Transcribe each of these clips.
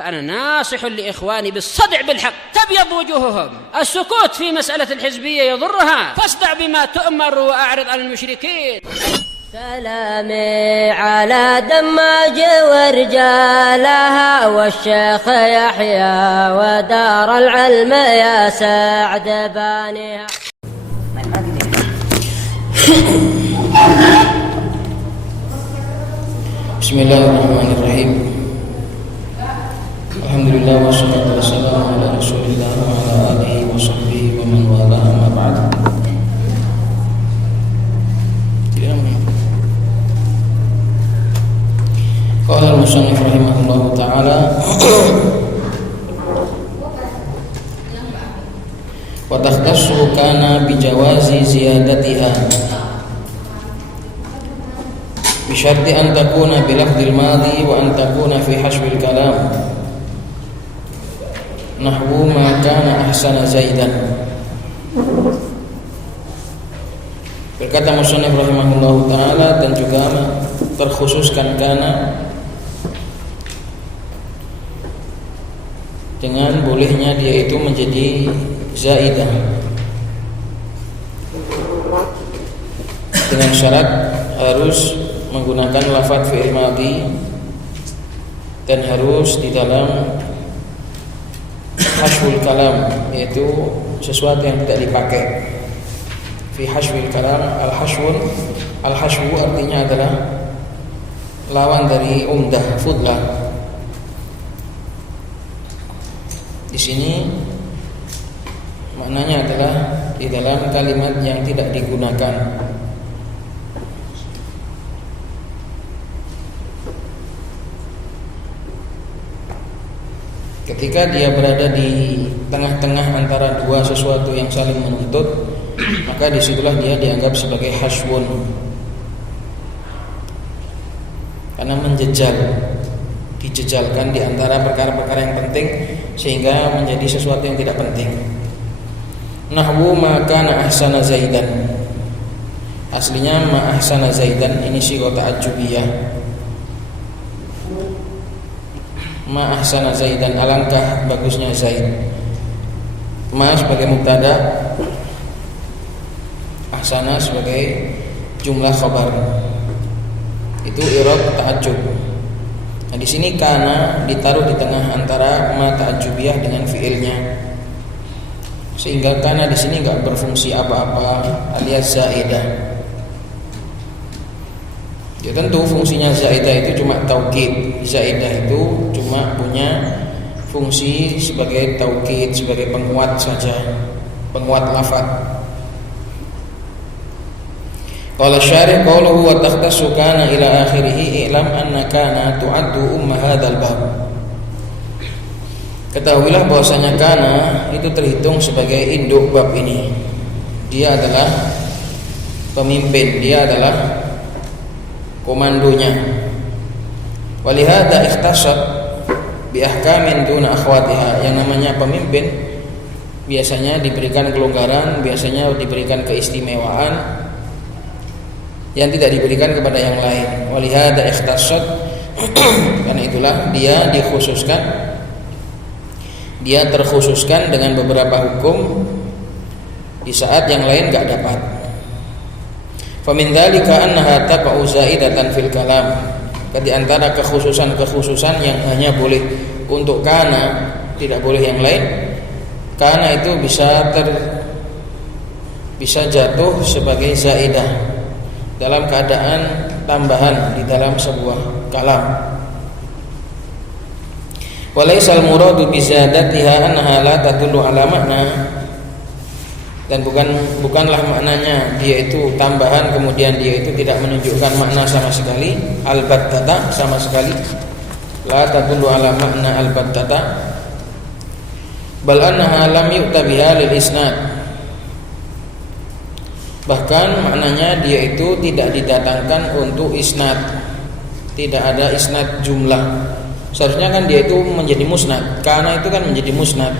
فأنا ناصح لإخواني بالصدع بالحق تبيض وجوههم. السكوت في مسألة الحزبية يضرها، فاصدع بما تؤمر وأعرض عن المشركين. سلامي على دماج ورجالها والشيخ يحيى ودار العلم يا سعد بانيها. Bismillahirrahmanirrahim. Alhamdulillah wassalatu wassalamu ala Rasulillah wa ala alihi wa sahbihi wa man wala amma ba'd. Qala al-musannif rahimahullahu ta'ala wa takhtassu kana bijawazi ziyadatiha bisharti an takuna bilafdil madhi wa an takuna fi hashwil kalam nahwu ma kana ahsana zaidan. Berkata musannif rahimahullahu ta'ala, dan juga terkhususkan kana dengan bolehnya dia itu menjadi zaidah dengan syarat harus menggunakan lafadz fi'il madhi dan harus di dalam hashwul kalam, yaitu sesuatu yang tidak dipakai. Fi hashwil kalam, al-hashwu artinya adalah lawan dari umdah, fudlah. Di sini maknanya adalah di dalam kalimat yang tidak digunakan. Ketika dia berada di tengah-tengah antara dua sesuatu yang saling menuntut, maka disitulah dia dianggap sebagai hashwun, karena dijejalkan di antara perkara-perkara yang penting sehingga menjadi sesuatu yang tidak penting. Nahwu ma kana ahsana zaidan, aslinya ma ahsana zaidan, ini sighah ta'ajjubiyah. Ma ahsana zaidan, alangkah bagusnya Zaid. Ma sebagai mubtada, ahsana sebagai jumlah khabar. Itu i'rab ta'ajjub. Nah, di sini kana ditaruh di tengah antara ma ta'ajjubiyah dengan fiilnya, sehingga kana di sini enggak berfungsi apa-apa, alias zaidah. Ya tentu fungsinya zaidah itu cuma taukid. Zaidah itu cuma punya fungsi sebagai taukid, sebagai penguat saja, penguat lafaz. Qala syarih qawluhu wa takhtassu kana ila akhirih i'lam anna kana tu'addu umma hadzal bab. Ketahuilah bahwasanya kana itu terhitung sebagai induk bab ini. Dia adalah pemimpin, dia adalah komandonya. Walihada ikhtasat bi ahkamin duna akhwatiha. Yang namanya pemimpin biasanya diberikan kelonggaran, biasanya diberikan keistimewaan yang tidak diberikan kepada yang lain. Walihada ikhtasat, karena itulah dia dikhususkan, dia terkhususkan dengan beberapa hukum di saat yang lain enggak dapat. Famin dzalika annaha taqa'u zaidatan fil kalam. Di antara kekhususan-kekhususan yang hanya boleh untuk kana, tidak boleh yang lain. Kana itu bisa jatuh sebagai zaidah dalam keadaan tambahan di dalam sebuah kalam. Walaisal muradu bi zadatiha annaha la tadullu ala makna. Dan bukanlah maknanya dia itu tambahan kemudian dia itu tidak menunjukkan makna sama sekali, albattata, sama sekali, la tadullu ala makna albattata, bal annaha lam yu'ta biha lil isnad. Bahkan maknanya dia itu tidak didatangkan untuk isnad, tidak ada isnad jumlah. Seharusnya kan dia itu menjadi musnad, karena itu kan menjadi musnad.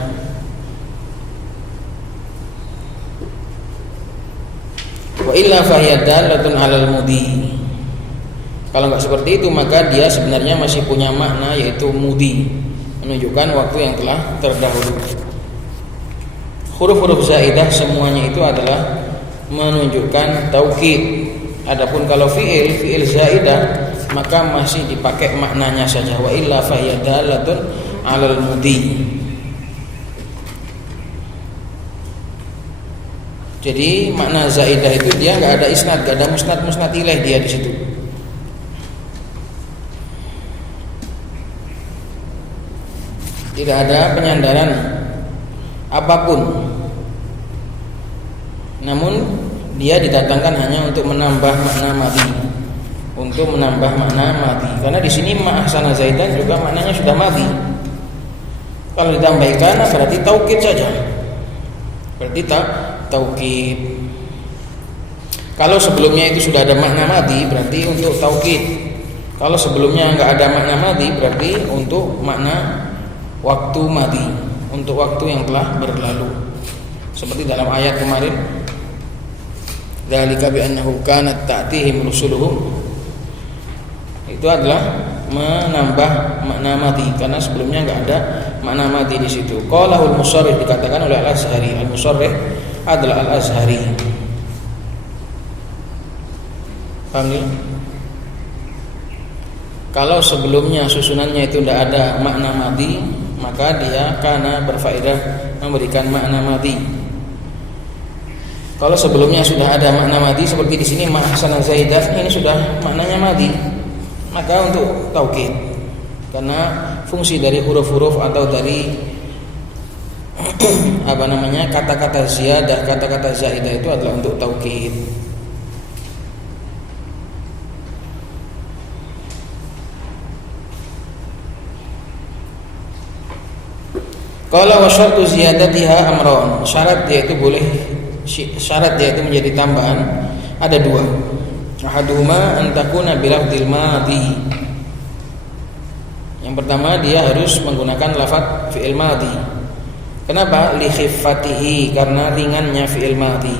Wa illa fahiya dalatun 'alal mudi. Kalau enggak seperti itu maka dia sebenarnya masih punya makna, yaitu mudi. menunjukkan waktu yang telah terdahulu. Huruf-huruf zaidah semuanya itu adalah menunjukkan taukid. Adapun kalau fiil zaidah maka masih dipakai maknanya saja, wa illa fa hiya dalatun 'alal mudi. Jadi makna zaidah itu dia enggak ada isnad, enggak ada musnad ilaih dia di situ. Tidak ada penyandaran apapun. Namun dia didatangkan hanya untuk menambah makna madhi. Untuk menambah makna madhi. Karena di sini ma ahsana zaidan juga maknanya sudah madhi. Kalau ditambahkan berarti taukid saja. Berarti taukid. Kalau sebelumnya itu sudah ada makna madhi berarti untuk taukid. Kalau sebelumnya enggak ada makna madhi berarti untuk makna waktu madhi, untuk waktu yang telah berlalu. Seperti dalam ayat kemarin, dzalika bi annahu kanat ta'tihim rusuluhum, itu adalah menambah makna madhi karena sebelumnya enggak ada makna madhi di situ. Qaulul musarrih dikatakan oleh Al-Azhari. Al-Musarrih adalah Al-Azhari. Paham ya? Kalau sebelumnya susunannya itu tidak ada makna madhi, maka dia karena berfaedah memberikan makna madhi. Kalau sebelumnya sudah ada makna madhi seperti di sini ma ahsana zaidah, ini sudah maknanya madhi, maka untuk taukid. Karena fungsi dari huruf-huruf atau dari kata-kata ziyadah, kata-kata zaidah itu adalah untuk taukid. Qala wa syartu ziyadatiha amran. Syarat dia itu menjadi tambahan ada dua. Ahaduhuma an takuna bilafdil madhi. Yang pertama dia harus menggunakan lafaz fi'il madhi. Kenapa? Li khiffatihi, karena ringannya fi'il madhi.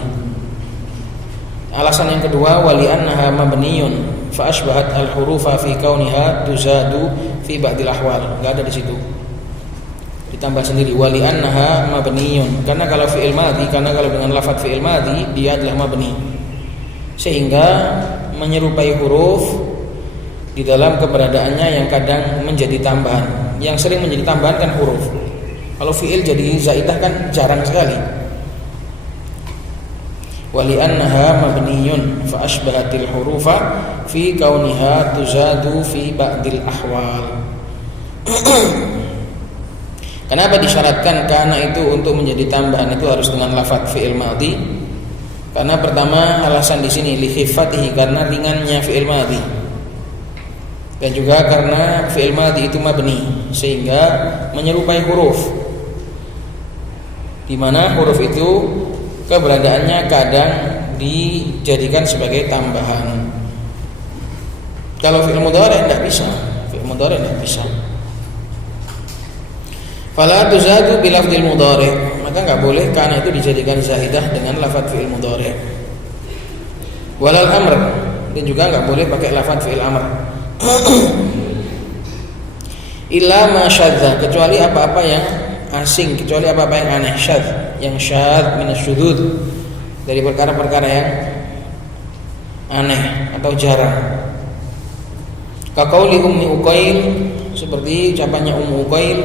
Alasan yang kedua wali annaha mabniyun fa asbahat al-hurufa fi kauniha tuzadu fi ba'dil ahwal. Enggak ada di situ. Ditambah sendiri wali annaha mabniyun, karena kalau fi'il madhi, karena kalau dengan lafaz fi'il madhi dia adalah mabni, sehingga menyerupai huruf di dalam keberadaannya yang kadang menjadi tambahan. Yang sering menjadi tambahan kan huruf. Kalau fi'il jadi zaidah kan jarang sekali. Wali annaha mabniyun fa asbahatil hurufa fi kauniha tuzadu fi ba'dil ahwal. Kenapa disyaratkan karena itu untuk menjadi tambahan itu harus dengan lafaz fi'il madhi? Karena pertama alasan di sini li khifatihi, karena ringannya fi'il madhi. Dan juga karena fi'il madhi itu mabni, sehingga menyerupai huruf. Di mana huruf itu keberadaannya kadang dijadikan sebagai tambahan. Kalau fi'il mudhari' tidak bisa. Fi'il mudhari' tidak bisa. Fala tuzadu bilafdil mudhari', maka enggak boleh karena itu dijadikan zaidah dengan lafaz fi'il mudhari'. Walal amr, dan juga enggak boleh pakai lafaz fi'il amr. Illa ma syadza, kecuali apa-apa yang asing, kecuali apa-apa yang aneh, syadz, yang syadz minasyudud, dari perkara-perkara yang aneh atau jarang. Kaqauli Ummi Uqail, seperti ucapannya Ummu Uqail,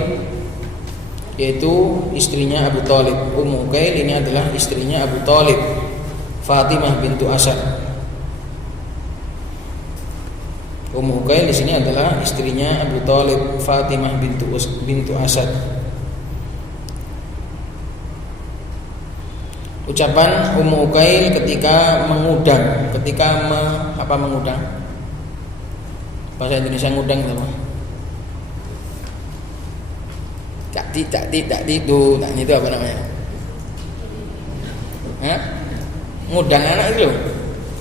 yaitu istrinya Abu Thalib. Ummu Uqail ini adalah istrinya Abu Thalib, Fatimah bintu Asad. Ummu Uqail di sini adalah istrinya Abu Thalib, Fatimah bintu Asad. Ucapan Ummu Uqail ketika mengudang, mengudang? Bahasa Indonesia ngudang itu apa? Tak itu apa namanya? Hah? Ngudang anak itu loh,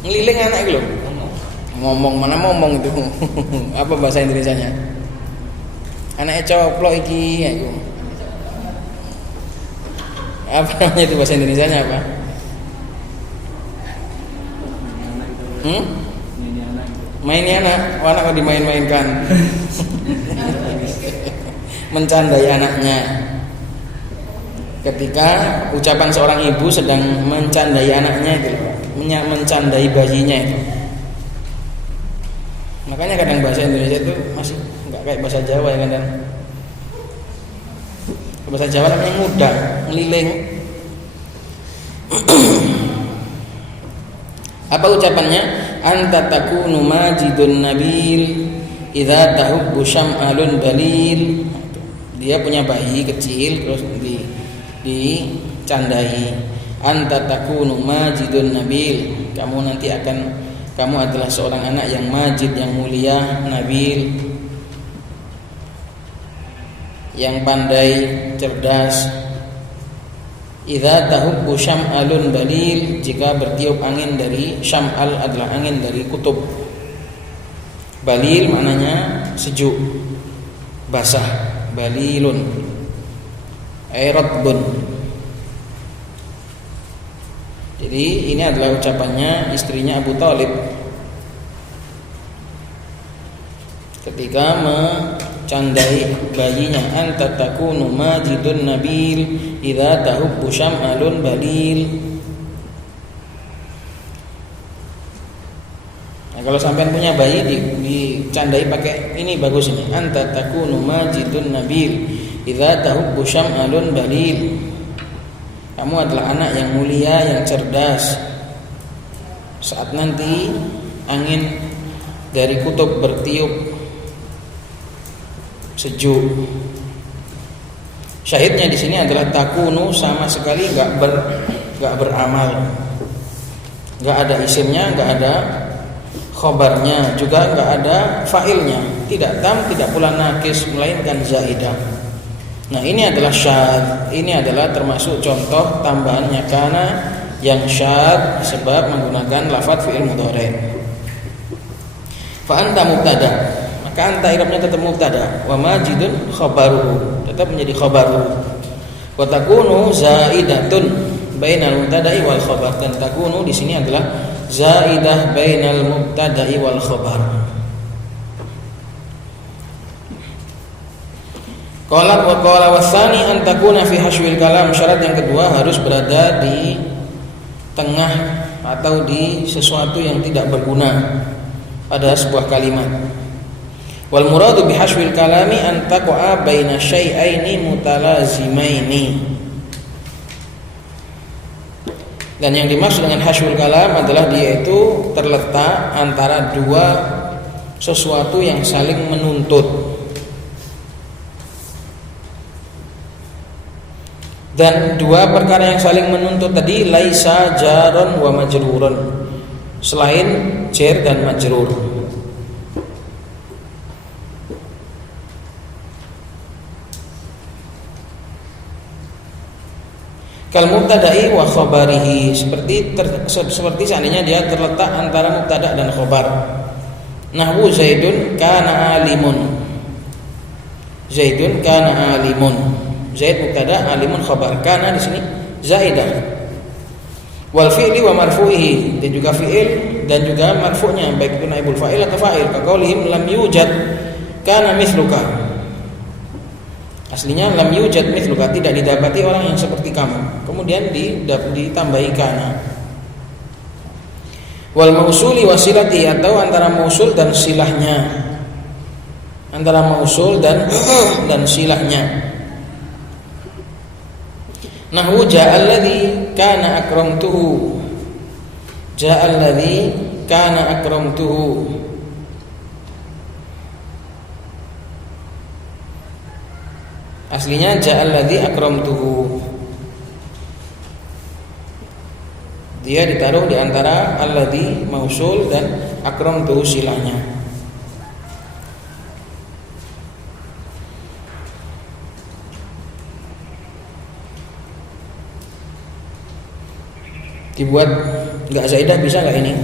ngeliling anak itu loh. Ngomong mana ngomong itu? Apa bahasa Indonesianya? Anaknya coplok iki aku. Apa namanya itu bahasa Indonesianya apa? Maini anak, anak kok dimain-mainkan. mencandai anaknya. Ketika ucapan seorang ibu sedang mencandai anaknya itu, mencandai bayinya itu. Makanya kadang bahasa Indonesia itu masih nggak kayak bahasa Jawa ya kadang. Bahasa Jawa namanya ngudang, ngeliling. Apa ucapannya? Anta takunu majidun nabil idza tahubbu syam'alun balil. Dia punya bayi kecil terus dicandai. Anta takunu majidun nabil. Kamu adalah seorang anak yang majid, yang mulia, nabil, yang pandai, cerdas. Idza tahubbu syam'alun balil, jika bertiup angin dari syam'al adalah angin dari kutub. Balil maknanya sejuk, basah, balilun ratbun. Jadi ini adalah ucapannya istrinya Abu Thalib ketika mencandai bayinya, anta takunu majidun nabil idza tahubbu syam'alun balil. Nah, kalau sampean punya bayi dicandai pakai ini bagus ini, anta takunu majidun nabil idza tahubbu syam'alun balil. Kamu adalah anak yang mulia, yang cerdas. Saat nanti angin dari kutub bertiup sejuk. Syahidnya di sini adalah takunu, sama sekali enggak beramal. Enggak ada isimnya, enggak ada khobarnya, juga enggak ada fa'ilnya. Tidak tam, tidak pula nakis, melainkan zaidah. Nah, ini adalah syadz. Ini adalah termasuk contoh tambahannya kana yang syadz sebab menggunakan lafadz fi'il mudhari'. Fa anta mubtada, maka anta i'rabnya tetap mubtada, wa majidun khabaruhu, tetap menjadi khabaruhu. Wa takunu zaidatun bainal mubtada'i wal khabar, dan takunu di sini adalah zaidah bainal mubtada'i wal khabar. Qala wa qala wasani an takuna fi hashwil kalam, syarat yang kedua harus berada di tengah atau di sesuatu yang tidak berguna pada sebuah kalimat. Wal muradu bi hashwil kalami an taqa'a baina syai'aini mutalazimaini. Dan yang dimaksud dengan hashwil kalam adalah dia itu terletak antara dua sesuatu yang saling menuntut. Dan dua perkara yang saling menuntut tadi laisa jarun wa majrurun, selain jar dan majrur. Kal mubtada'i wa khabarihi, seperti seandainya dia terletak antara mubtada dan khabar. Nahwu Zaidun kana alimun. Zaidun kana alimun. Zaid mubtada, alimun khabar. Kana di sini zaidah. Wal fi'li wa marfu'ihi, dan juga fi'il dan juga marfu'nya, baik itu naibul fa'il atau fa'il. Kaqaulihim lam yujad kana mithluka. Aslinya lam yujad mithluka, tidak didapati orang yang seperti kamu. Kemudian ditambahi kana. Wal mausuli wasilati, atau antara mausul dan silahnya. Antara mausul dan silahnya. Nahwu ja'alladzi kana akramtuhu. Ja'alladzi kana akramtuhu. Aslinya ja'alladzi akramtuhu. Dia ditaruh di antara alladzi mausul dan akramtuhu silahnya. Dibuat enggak zaidah bisa enggak ini?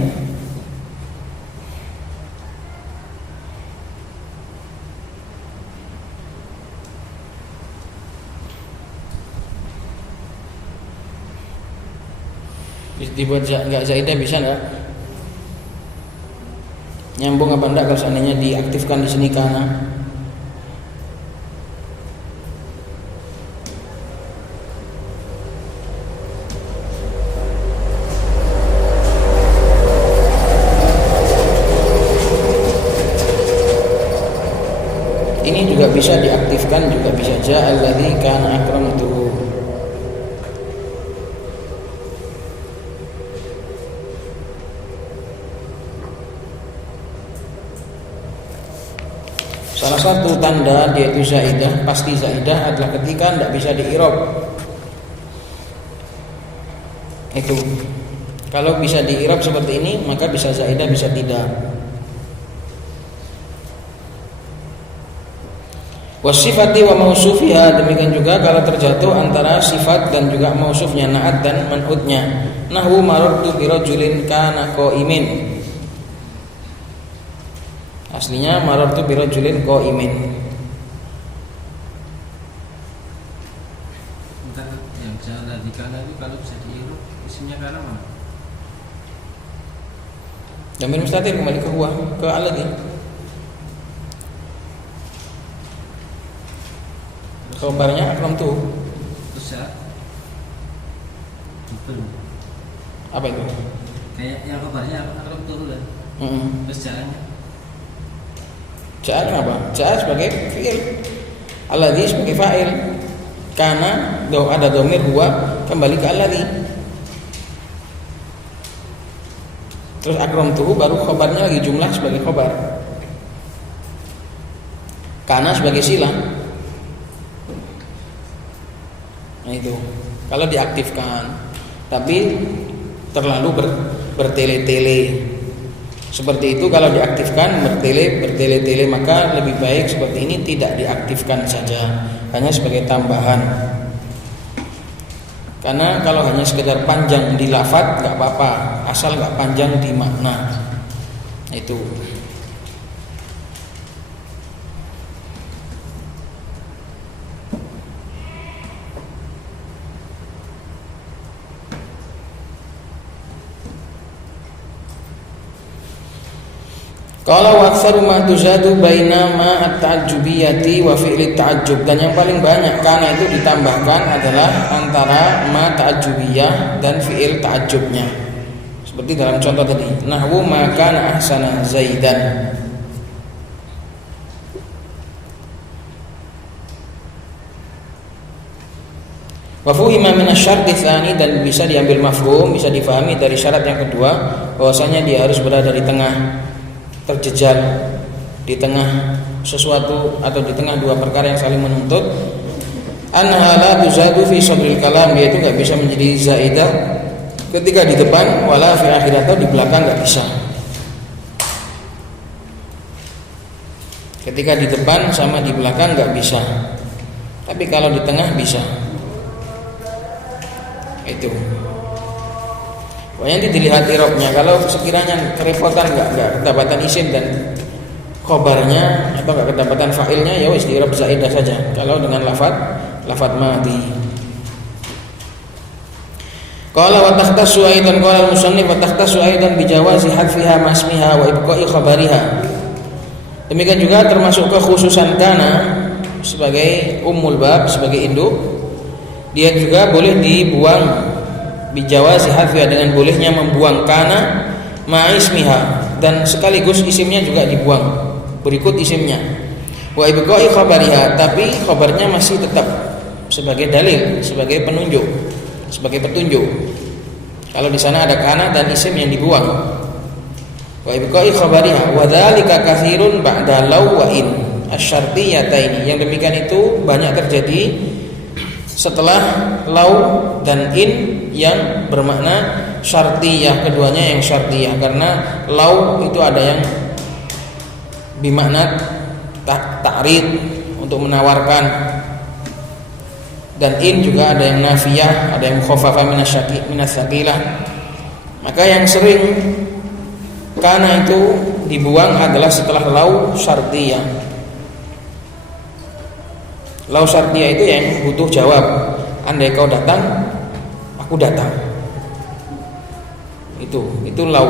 Dibuat enggak zaidah bisa enggak? Nyambung apa enggak kalau seandainya diaktifkan di sini kana? bisa diaktifkan, juga bisa ja'alladzi kana akramtuhu. Salah satu tanda dia itu zaidah, pasti zaidah adalah ketika tidak bisa di-i'rab. Itu kalau bisa di-i'rab seperti ini maka bisa zaidah, bisa tidak. Wasifati wa mausufiha, demikian juga kalau terjatuh antara sifat dan juga mausufnya, na'at dan man'utnya. Nahwu marartu bi rajulin kana qa'imin. Aslinya marartu bi rajulin qa'imin. Yang jalan di kana itu kalau bisa diirup isimnya kana mana? Dhamir mustatir kembali ke huwa, ke alladhi. Khabarnya akramtuhu. Terus ya betul. Apa itu? Kayak yang kabarnya akramtuhu kan. Terus jalannya Ja'alnya apa? Ja'a sebagai fi'il, alladzi sebagai fa'il. Karena ada dhamir huwa kembali ke alladzi. Terus akramtuhu baru khabarnya lagi jumlah sebagai khabar. Karena sebagai silah. Nah itu kalau diaktifkan, tapi terlalu bertele-tele. Seperti itu kalau diaktifkan bertele-tele, maka lebih baik seperti ini tidak diaktifkan saja, hanya sebagai tambahan. Karena kalau hanya sekedar panjang di lafadz nggak apa-apa, asal nggak panjang di makna. Itu. Kalau aktsaru ma tuzadu baina ma at-ta'ajjubiyati wa fi'li ta'ajjub, dan yang paling banyak karena itu ditambahkan adalah antara ma ta'ajjubiyah dan fi'il ta'ajjubnya. Seperti dalam contoh tadi, nahwu ma kana ahsana zaidan. Wa fuhima min asy-syarti tsani, dan bisa diambil mafhum, bisa difahami dari syarat yang kedua bahwasanya dia harus berada di tengah, terjejal di tengah sesuatu atau di tengah dua perkara yang saling menuntut. Anha la tuzadu fi sadril kalam, yaitu enggak bisa menjadi zaidah ketika di depan, wala fi akhir, atau di belakang enggak bisa. Ketika di depan sama di belakang enggak bisa. Tapi kalau di tengah bisa. Itu. Pokoknya nanti dilihat irobnya. Kalau sekiranya kerepotan nggak kedapatan isim dan khobarnya atau nggak kedapatan fa'ilnya, ya wis di irob zaidah saja. Kalau dengan lafadz madhi. Qala wa takhtassu aidan, qala al-musannif wa takhtassu aidan bi jawazi hadfiha masmiha wa ibqa'i khabariha. Demikian juga termasuk kekhususan kana sebagai ummul bab, sebagai induk. Dia juga boleh dibuang bijawazi hadfiha, dengan bolehnya membuang kana ma'ismiha, dan sekaligus isimnya juga dibuang berikut isimnya. Wa ibqa'i khabariha, tapi khabarnya masih tetap sebagai dalil, sebagai penunjuk, sebagai petunjuk. Kalau di sana ada kana dan isim yang dibuang. Wa ibqa'i khabariha wa dzalika katsirun ba'da law wa in asy-syartiyataini. Yang demikian itu banyak terjadi setelah law dan in yang bermakna syartiyah, keduanya yang syartiyah. Karena law itu ada yang bermakna ta'rid untuk menawarkan, dan in juga ada yang nafiyah, ada yang khaffafa minasyaqilah. Maka yang sering kana itu dibuang adalah setelah law syartiyah. Law syartiyah itu yang butuh jawab. Andai kau datang, aku datang. Itu law.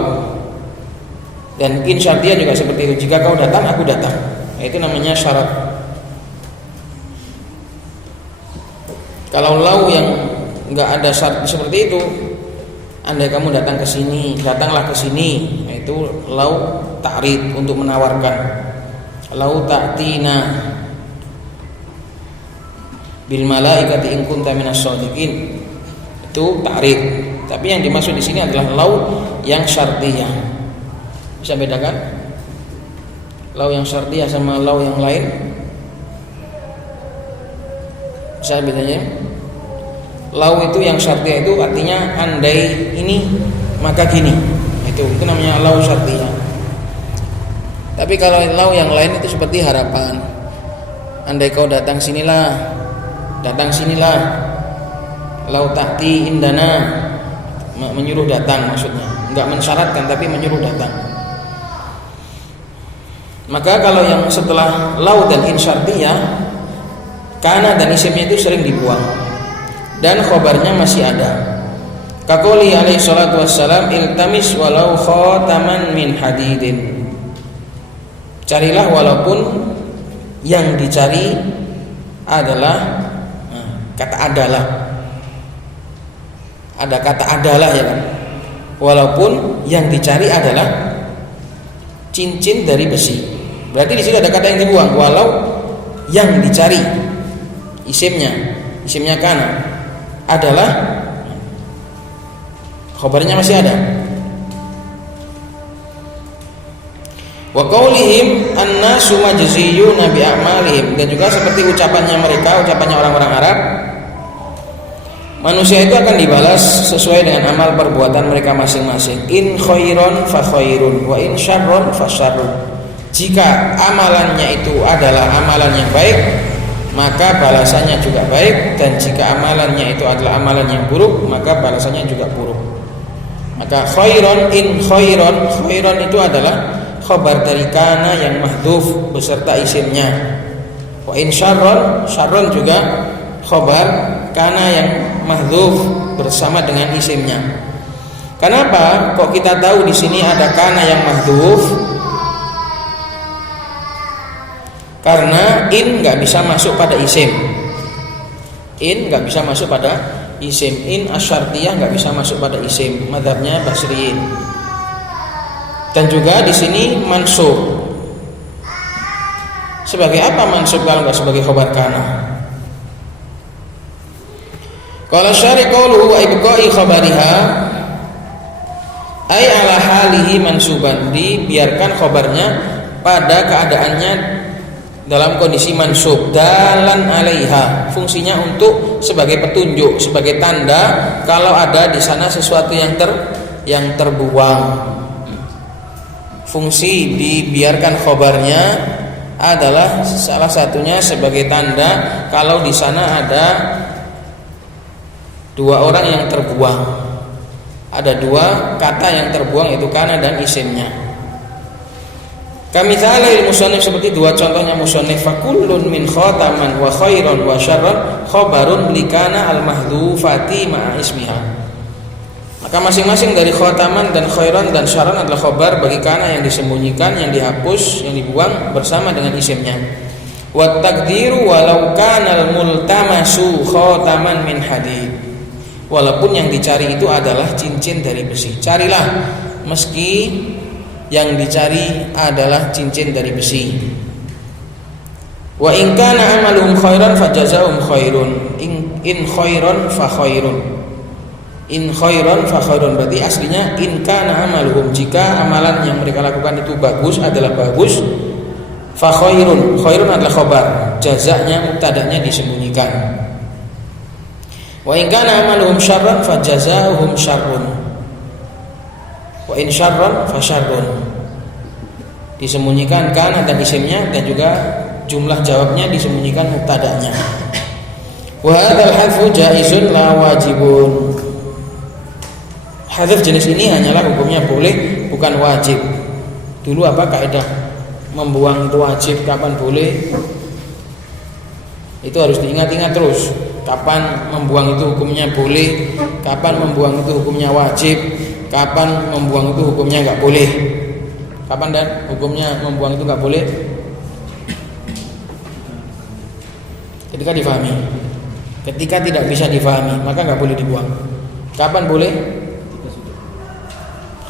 Dan in syartiyah juga seperti itu. Jika kau datang, aku datang. Nah, itu namanya syarat. Kalau law yang enggak ada syarat seperti itu, andai kamu datang ke sini, datanglah ke sini. Nah, itu law ta'rid untuk menawarkan. Law ta'tina, bil malaikati in kunta minas shadiqin. Itu ta'rid. Tapi yang dimaksud di sini adalah lau yang syartiyah. Bisa bedakan? Lau yang syartiyah sama lau yang lain? Bisa bedanya? Lau itu yang syartiyah itu artinya andai ini maka gini. Itu namanya lau syartiyah. Tapi kalau lau yang lain itu seperti harapan. Andai kau datang sinilah. Lau ta'ti indana, menyuruh datang maksudnya. Enggak mensyaratkan tapi menyuruh datang. Maka kalau yang setelah lau dan in syartiyah, kana dan isimnya itu sering dibuang dan khobarnya masih ada. Kaqouli alaihi salatu wassalam, iltamis walau khataman min hadidin. Carilah walaupun yang dicari adalah kata adalah. Ada kata adalah ya kan. Walaupun yang dicari adalah cincin dari besi. Berarti di situ ada kata yang dibuang. Walau yang dicari isimnya kana adalah, khabarnya masih ada. Wa qaulihim annasu majziyuna bi a'malihim, dan juga seperti ucapannya orang-orang Arab, manusia itu akan dibalas sesuai dengan amal perbuatan mereka masing-masing. In khairon fa khairun wa in syarron fa syarrun. Jika amalannya itu adalah amalan yang baik, maka balasannya juga baik, dan jika amalannya itu adalah amalan yang buruk, maka balasannya juga buruk. Maka khairon, in khairon itu adalah khabar dari kana yang mahdhuf beserta isimnya. Wa in syarron juga khabar kana yang mahdhuf bersama dengan isimnya. Kenapa kok kita tahu di sini ada kana yang mahdhuf? Karena in nggak bisa masuk pada isim. In asyartiyah nggak bisa masuk pada isim. Madzhabnya Basriyin. Dan juga di sini mansub. Sebagai apa mansub kalau nggak sebagai khabar kana? Qala syari qauluhu wa ibqa'i khabariha ay ala halihi mansuban, dibiarkan khabarnya pada keadaannya dalam kondisi mansub. Dalan alaiha, fungsinya untuk sebagai petunjuk, sebagai tanda kalau ada di sana sesuatu yang terbuang. Fungsi dibiarkan khabarnya adalah salah satunya sebagai tanda kalau di sana ada dua orang yang terbuang. Ada dua kata yang terbuang, itu kana dan isimnya. Kami ta'ala musannif, seperti dua contohnya musannif, fakullun min khataman wa khairon wa syarran khabarun likana al-mahdhufati ma'a ismiha. Maka masing-masing dari khataman dan khairon dan syarran adalah khabar bagi kana yang disembunyikan, yang dihapus, yang dibuang bersama dengan isimnya. Wa taqdiru walau kana al-multamasu khataman min hadid. Walaupun yang dicari itu adalah cincin dari besi. Carilah meski yang dicari adalah cincin dari besi. Wa in kana amaluhum khairan fajazaa'uhum khairun in khairan fa khairun. In khairan fa khairun, berarti aslinya in kana amaluhum, jika amalan yang mereka lakukan itu bagus, adalah bagus, fa khairun. Khairun adalah khabar, jazanya mubtada'nya disembunyikan. Wa in kana amaluhum syarran fajazaa'uhum syarrun. Wa in syarran fa syarrun. Disembunyikan kana dan isimnya, dan juga jumlah jawabnya disembunyikan mubtada'nya. Wa hadzal hadfu jaizun la wajibun. Hadzf jenis ini hanyalah hukumnya boleh, bukan wajib. Dulu apa kaidah membuang itu wajib, kapan boleh? Itu harus diingat-ingat terus. Kapan membuang itu hukumnya boleh, kapan membuang itu hukumnya wajib, kapan membuang itu hukumnya nggak boleh. Kapan dan hukumnya membuang itu nggak boleh? Ketika difahami. Ketika tidak bisa difahami, maka nggak boleh dibuang. Kapan boleh?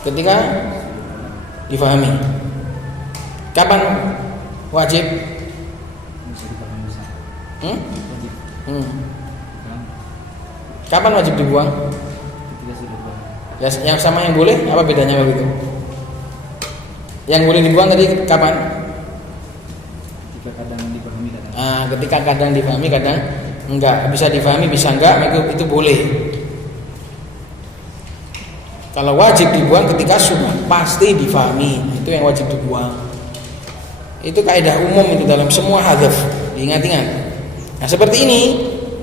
Ketika difahami. Kapan wajib? Kapan wajib dibuang? Ketika sudah buang. Ya, yang sama yang boleh apa bedanya begitu? Yang boleh dibuang tadi kapan? Ketika kadang dipahami kadang. Ketika kadang difahami, kadang enggak. Bisa difahami, bisa enggak, itu boleh. Kalau wajib dibuang ketika sudah pasti difahami, itu yang wajib dibuang. Itu kaidah umum itu dalam semua hadaf. Diingat-ingat. Nah, seperti ini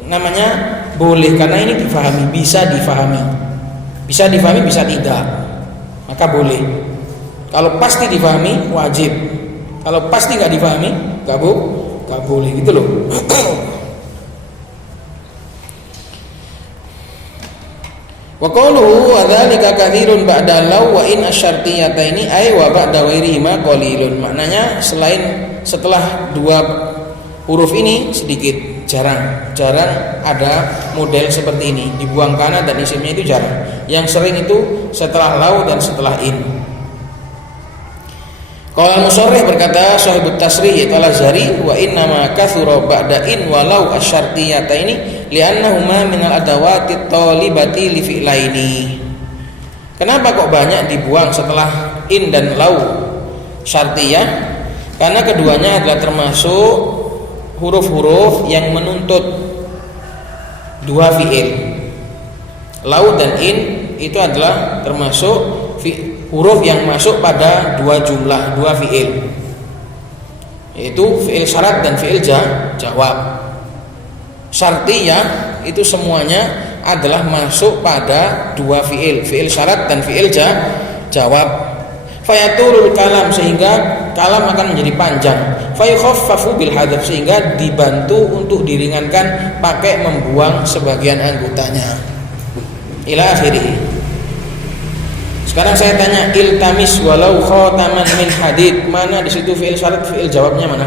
namanya boleh karena ini difahami, bisa difahami. Bisa difahami, bisa tidak. Maka boleh. Kalau pasti difahami wajib. Kalau pasti nggak difahami nggak boleh gitu loh. Wa qawluhu wa dzalika katsirun ba'da law wa in asyartiyataini ay wa ba'da ghairihima qalilun. Maknanya setelah dua huruf ini sedikit, jarang ada model seperti ini. Dibuang kana dan isimnya itu jarang. Yang sering itu setelah law dan setelah in. Qala Musarrih berkata sahibut tasrih yaitu Al-Azhari wa inna ma kathura ba'da in walau asyartiyataini li'annahuma minal adawati talibati li fi'laini. Kenapa kok banyak dibuang setelah in dan lau syartiyah? Karena keduanya adalah termasuk huruf-huruf yang menuntut dua fi'il. Lau dan in itu adalah termasuk huruf yang masuk pada dua jumlah, dua fi'il, yaitu fi'il syarat dan fi'il jawab. Syartiyah itu semuanya adalah masuk pada dua fi'il, fi'il syarat dan fi'il jawab. Fayaturul kalam sehingga kalam akan menjadi panjang. Fayukhaffafu bil hadaf sehingga dibantu untuk diringankan pakai membuang sebagian anggotanya. Ila akhirih. Sekarang saya tanya, iltamis walau khataman min hadid, mana di situ fi'il syarat, fi'il jawabnya mana?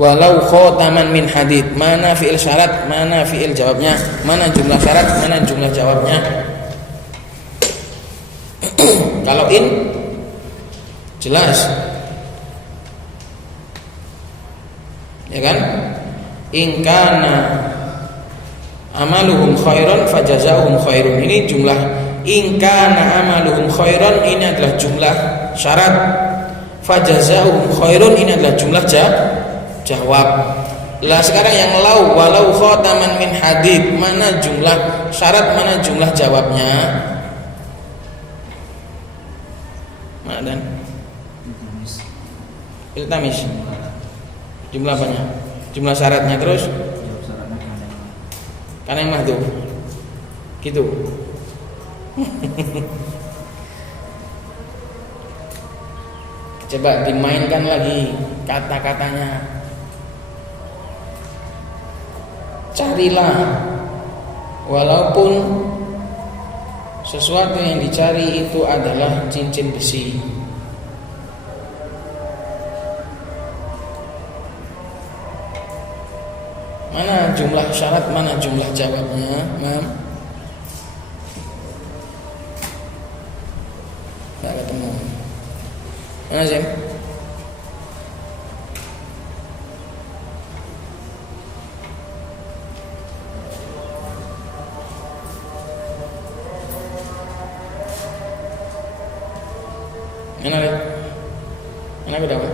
Walau khataman min hadid, mana fi'il syarat, mana fi'il jawabnya, mana jumlah syarat, mana jumlah jawabnya? Kalau in jelas, ya kan? In kana amaluhum khairan fajazauhum khairun. Ini jumlah in kana amaluhum khairan, ini adalah jumlah syarat. Fajazauhum khairun ini adalah jumlah jawab. Lah sekarang yang lau walau khataman min hadid, mana jumlah syarat, mana jumlah jawabnya? Mana dan? Iltamis. Jumlah apanya? Jumlah syaratnya terus? Karena yang mahdzuf. Gitu. Coba dimainkan lagi kata-katanya. Carilah, walaupun sesuatu yang dicari itu adalah cincin besi. Mana jumlah syarat, mana jumlah jawabnya? Tidak ketemu. Mana Zem? Mana deh? Mana beda apa?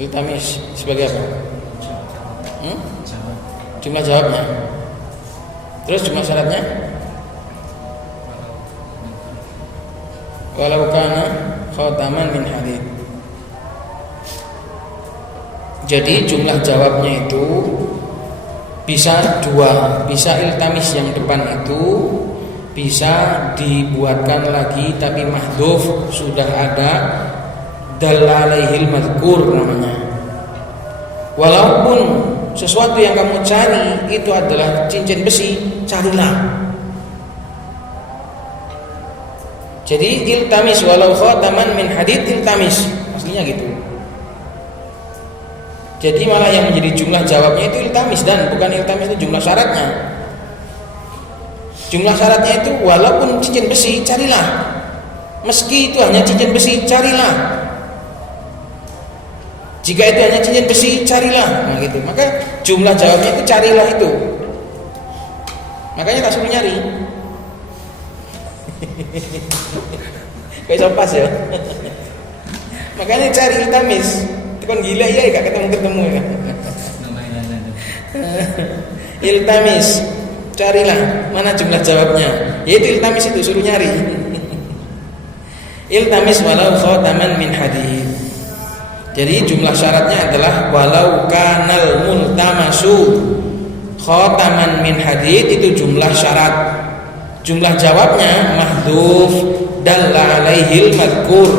Iltamis sebagai apa? Jumlah jawabnya. Terus jumlah syaratnya? Walau kana khataman min hadid. Jadi jumlah jawabnya itu bisa dua, bisa iltamis yang depan itu bisa dibuatkan lagi tapi mahdzuf, sudah ada dalalaihil madhkur namanya. Walaupun sesuatu yang kamu cari itu adalah cincin besi, carilah. Jadi iltamis walau khataman min hadid, iltamis aslinya gitu. Jadi malah yang menjadi jumlah jawabnya itu iltamis, dan bukan iltamis itu jumlah syaratnya. Jumlah syaratnya itu walaupun cincin besi, carilah. Meski itu hanya cincin besi, carilah. Jika itu hanya cincin besi, carilah. Nah gitu. Maka jumlah jawabnya itu carilah itu. Makanya tak suruh nyari. Kayak pas ya. Makanya cari iltamis. Itu kan gila ya, gak ketemu ya. Iltamis, carilah mana jumlah jawabnya. Yaitu iltamis itu suruh nyari. Iltamis walau khataman min hadid. Jadi jumlah syaratnya adalah walau kanal multamasu khataman min hadid, itu jumlah syarat. Jumlah jawabnya mahdhuf dalla alaihil madhkur,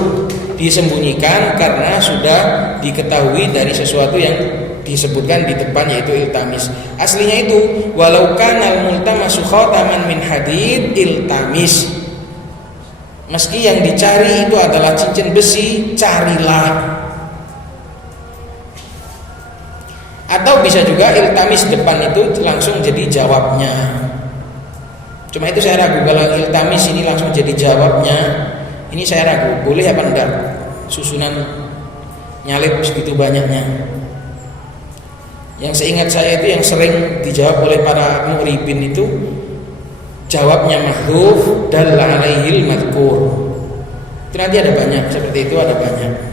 disembunyikan karena sudah diketahui dari sesuatu yang disebutkan di depan, yaitu iltamis. Aslinya itu walau kanal multamasu khataman min hadid iltamis. Meski yang dicari itu adalah cincin besi, carilah. Atau bisa juga iltamis depan itu langsung jadi jawabnya. Cuma itu saya ragu kalau iltamis ini langsung jadi jawabnya. Ini saya ragu, boleh apa enggak susunan nyalip segitu banyaknya. Yang seingat saya itu yang sering dijawab oleh para mu'ribin itu jawabnya mahdhuf dalla alaihil madhkur. Itu nanti ada banyak seperti itu, ada banyak.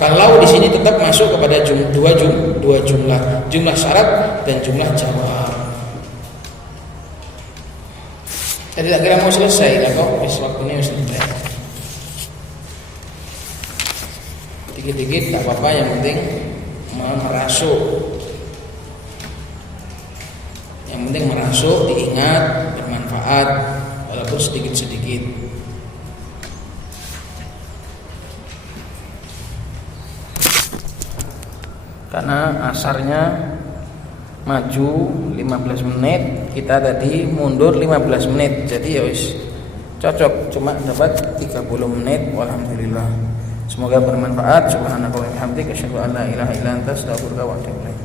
Kalau di sini tetap masuk kepada dua jumlah syarat dan jumlah jawab. Saya tidak kira mau selesai lah kok, waktunya selesai. Dikit-dikit tak apa-apa, yang penting merasuk. Yang penting merasuk, diingat, bermanfaat walaupun sedikit-sedikit. Karena asarnya maju 15 menit, kita tadi mundur 15 menit. Jadi ya wis cocok, cuma dapat 30 menit. Walhamdulillah. Semoga bermanfaat. Subhanakallahumma wa bihamdika asyhadu an la ilaha illa anta astaghfiruka wa atubu ilaik.